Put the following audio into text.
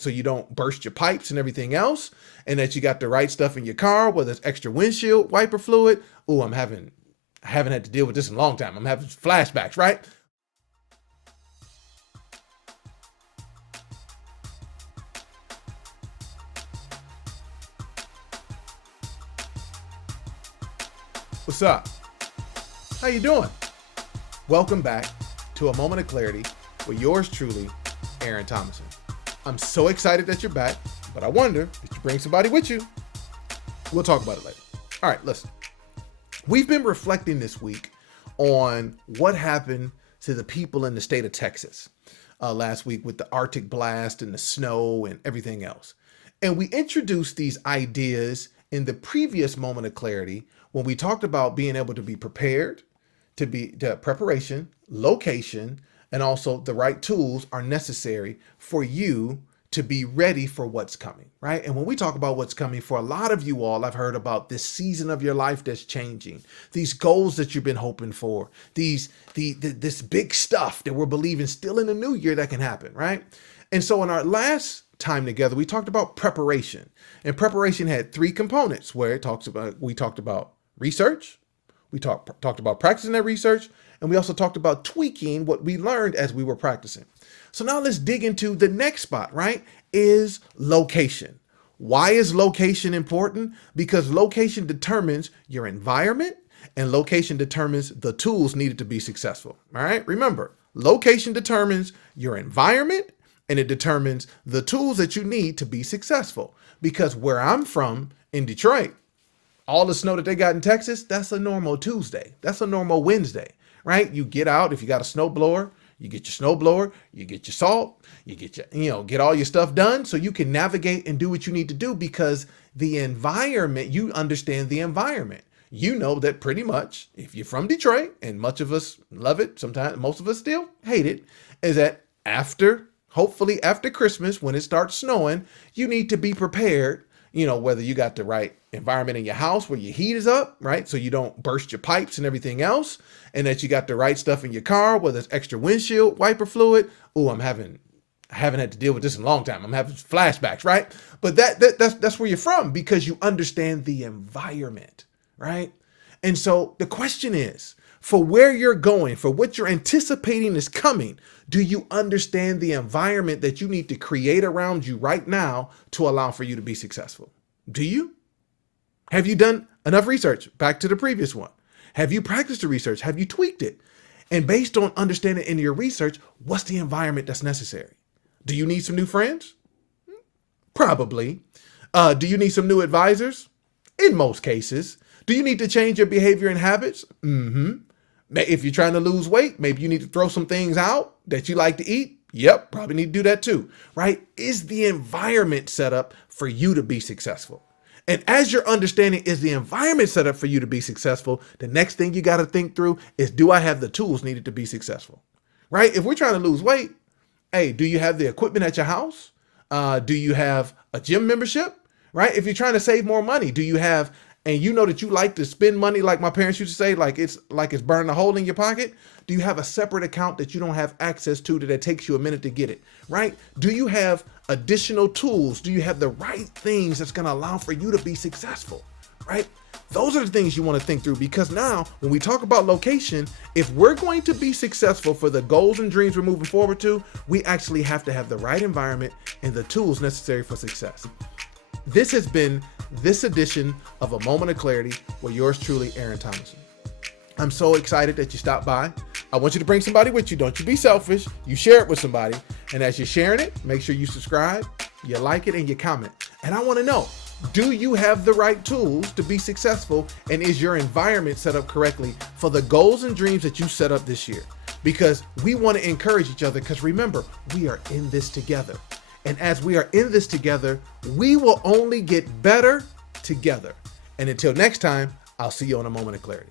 right? So you don't burst your pipes and everything else, and that you got the right stuff in your car, whether it's extra windshield wiper fluid. Oh, I haven't had to deal with this in a long time. I'm having flashbacks, right? What's up? How you doing? Welcome back to A Moment of Clarity with yours truly, Aaron Thomason. I'm so excited that you're back, but I wonder, did you bring somebody with you? We'll talk about it later. All right, listen. We've been reflecting this week on what happened to the people in the state of Texas last week with the Arctic blast and the snow and everything else. And we introduced these ideas in the previous Moment of Clarity when we talked about being able to be prepared, to preparation, location, and also the right tools are necessary for you to be ready for what's coming, right? And when we talk about what's coming, for a lot of you all, I've heard about this season of your life that's changing, these goals that you've been hoping for, this big stuff that we're believing still in the new year that can happen, right? And so in our last time together, we talked about preparation, and preparation had three components where we talked about research, we talked about practicing that research, and we also talked about tweaking what we learned as we were practicing. So now let's dig into the next spot, right? Is location. Why is location important? Because location determines your environment and location determines the tools needed to be successful. All right. Remember, location determines your environment and it determines the tools that you need to be successful. Because where I'm from in Detroit, all the snow that they got in Texas, that's a normal Tuesday. That's a normal Wednesday, right? You get out, if you got a snow blower, you get your snow blower, you get your salt, you get get all your stuff done so you can navigate and do what you need to do because the environment, you understand the environment. You know that pretty much if you're from Detroit, and much of us love it, sometimes most of us still hate it, is that hopefully after Christmas, when it starts snowing, you need to be prepared, whether you got the right environment in your house where your heat is up, right? So you don't burst your pipes and everything else, and that you got the right stuff in your car, whether it's extra windshield wiper fluid. Oh, I haven't had to deal with this in a long time. I'm having flashbacks, right? But that's where you're from because you understand the environment, right? And so the question is, for where you're going, for what you're anticipating is coming, do you understand the environment that you need to create around you right now to allow for you to be successful? Do you? Have you done enough research? Back to the previous one. Have you practiced the research? Have you tweaked it? And based on understanding in your research, what's the environment that's necessary? Do you need some new friends? Probably. Do you need some new advisors? In most cases. Do you need to change your behavior and habits? Mm-hmm. If you're trying to lose weight, maybe you need to throw some things out that you like to eat. Yep, probably need to do that too, right? Is the environment set up for you to be successful? And as you're understanding, is the environment set up for you to be successful? The next thing you got to think through is, do I have the tools needed to be successful? Right? If we're trying to lose weight, hey, do you have the equipment at your house? Do you have a gym membership? Right? If you're trying to save more money, do you have, and you know that you like to spend money like my parents used to say, like it's burning a hole in your pocket? Do you have a separate account that you don't have access to that takes you a minute to get it, right? Do you have additional tools? Do you have the right things that's going to allow for you to be successful, right? Those are the things you want to think through because now when we talk about location, if we're going to be successful for the goals and dreams we're moving forward to, we actually have to have the right environment and the tools necessary for success. This has been this edition of A Moment of Clarity with yours truly, Aaron Thomason. I'm so excited that you stopped by. I want you to bring somebody with you. Don't you be selfish. You share it with somebody. And as you're sharing it, make sure you subscribe, you like it, and you comment. And I want to know, do you have the right tools to be successful? And is your environment set up correctly for the goals and dreams that you set up this year? Because we want to encourage each other because remember, we are in this together. And as we are in this together, we will only get better together. And until next time, I'll see you on A Moment of Clarity.